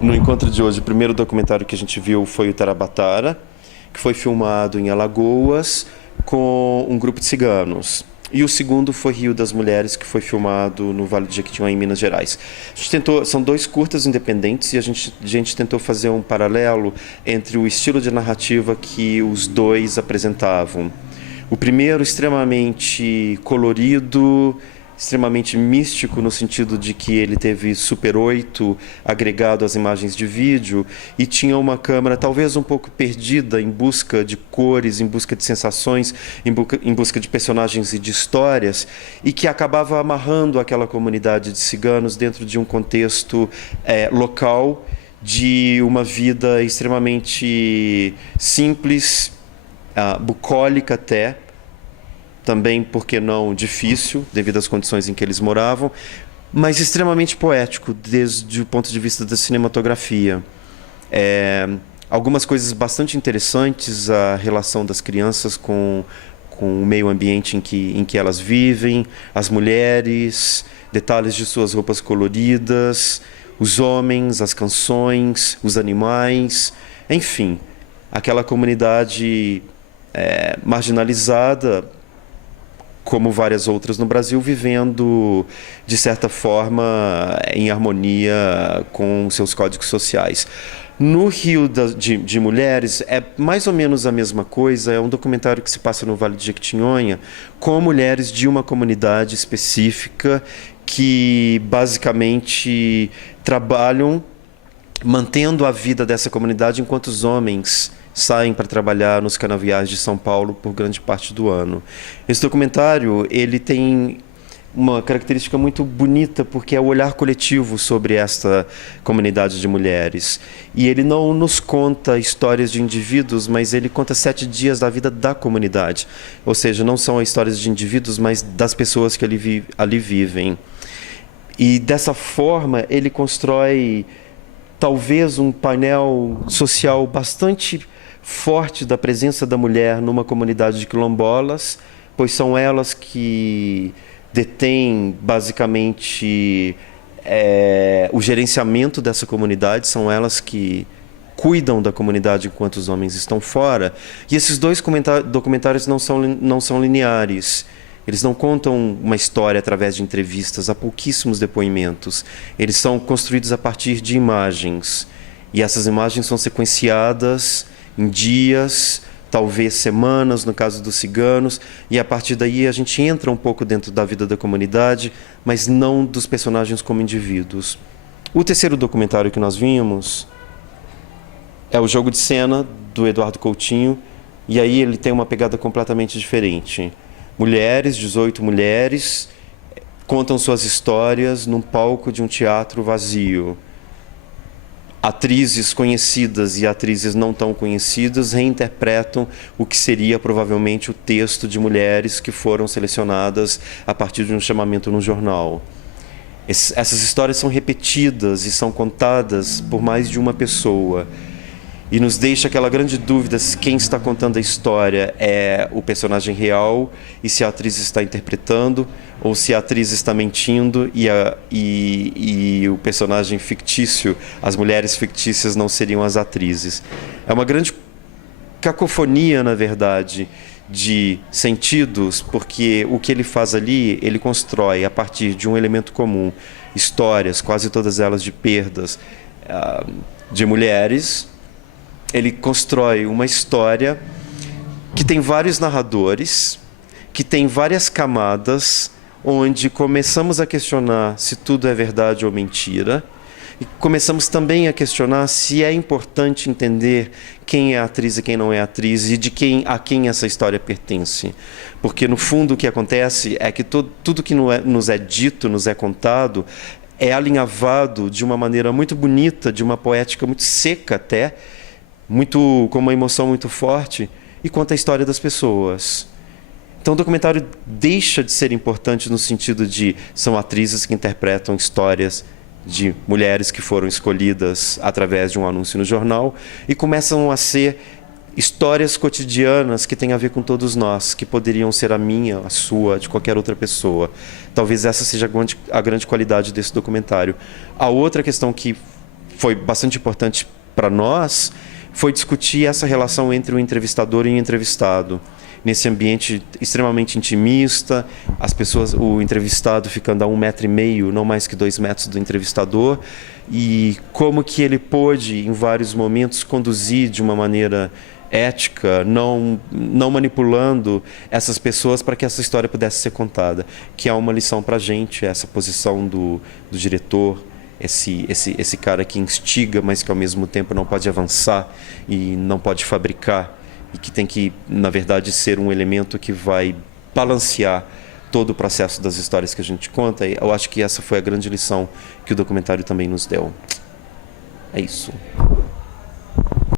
No encontro de hoje, o primeiro documentário que a gente viu foi o Tarabatara, que foi filmado em Alagoas com um grupo de ciganos. E o segundo foi Rio das Mulheres, que foi filmado no Vale do Jequitinhonha, em Minas Gerais. A gente tentou, são dois curtas independentes e a gente tentou fazer um paralelo entre o estilo de narrativa que os dois apresentavam. O primeiro extremamente colorido, extremamente místico, no sentido de que ele teve Super 8 agregado às imagens de vídeo e tinha uma câmera talvez um pouco perdida em busca de cores, em busca de sensações, em busca de personagens e de histórias, e que acabava amarrando aquela comunidade de ciganos dentro de um contexto local, de uma vida extremamente simples, bucólica até, também, por que não, difícil, devido às condições em que eles moravam, mas extremamente poético, desde o ponto de vista da cinematografia. Algumas coisas bastante interessantes, a relação das crianças com o meio ambiente em que elas vivem, as mulheres, detalhes de suas roupas coloridas, os homens, as canções, os animais, enfim, aquela comunidade marginalizada, como várias outras no Brasil, vivendo, de certa forma, em harmonia com seus códigos sociais. No Rio de Mulheres, é mais ou menos a mesma coisa, é um documentário que se passa no Vale de Jequitinhonha, com mulheres de uma comunidade específica que, basicamente, trabalham mantendo a vida dessa comunidade enquanto os homens saem para trabalhar nos canaviais de São Paulo por grande parte do ano. Esse documentário, ele tem uma característica muito bonita, porque é o olhar coletivo sobre esta comunidade de mulheres. E ele não nos conta histórias de indivíduos, mas ele conta 7 dias da vida da comunidade. Ou seja, não são histórias de indivíduos, mas das pessoas que ali vivem. E dessa forma, ele constrói talvez um painel social bastante forte da presença da mulher numa comunidade de quilombolas, pois são elas que detêm basicamente o gerenciamento dessa comunidade, são elas que cuidam da comunidade enquanto os homens estão fora. E esses dois documentários não são lineares. Eles não contam uma história através de entrevistas, há pouquíssimos depoimentos. Eles são construídos a partir de imagens. E essas imagens são sequenciadas em dias, talvez semanas, no caso dos ciganos, e a partir daí a gente entra um pouco dentro da vida da comunidade, mas não dos personagens como indivíduos. O terceiro documentário que nós vimos é O Jogo de Cena, do Eduardo Coutinho, e aí ele tem uma pegada completamente diferente. Mulheres, 18 mulheres, contam suas histórias num palco de um teatro vazio. Atrizes conhecidas e atrizes não tão conhecidas reinterpretam o que seria provavelmente o texto de mulheres que foram selecionadas a partir de um chamamento no jornal. Essas histórias são repetidas e são contadas por mais de uma pessoa. E nos deixa aquela grande dúvida se quem está contando a história é o personagem real e se a atriz está interpretando, ou se a atriz está mentindo e o personagem fictício, as mulheres fictícias, não seriam as atrizes. É uma grande cacofonia, na verdade, de sentidos, porque o que ele faz ali, ele constrói a partir de um elemento comum, histórias, quase todas elas de perdas, de mulheres. Ele constrói uma história que tem vários narradores, que tem várias camadas, onde começamos a questionar se tudo é verdade ou mentira, e começamos também a questionar se é importante entender quem é atriz e quem não é atriz, e a quem essa história pertence. Porque, no fundo, o que acontece é que tudo que nos é dito, nos é contado, é alinhavado de uma maneira muito bonita, de uma poética muito seca até, com uma emoção muito forte, e conta a história das pessoas. Então o documentário deixa de ser importante no sentido de são atrizes que interpretam histórias de mulheres que foram escolhidas através de um anúncio no jornal, e começam a ser histórias cotidianas que têm a ver com todos nós, que poderiam ser a minha, a sua, de qualquer outra pessoa. Talvez essa seja a grande qualidade desse documentário. A outra questão que foi bastante importante para nós foi discutir essa relação entre o entrevistador e o entrevistado. Nesse ambiente extremamente intimista, as pessoas, o entrevistado ficando a 1,5 metro, não mais que 2 metros do entrevistador, e como que ele pôde, em vários momentos, conduzir de uma maneira ética, não manipulando essas pessoas para que essa história pudesse ser contada, que é uma lição para a gente, essa posição do diretor, esse cara que instiga, mas que ao mesmo tempo não pode avançar e não pode fabricar, e que tem que, na verdade, ser um elemento que vai balancear todo o processo das histórias que a gente conta. E eu acho que essa foi a grande lição que o documentário também nos deu. É isso.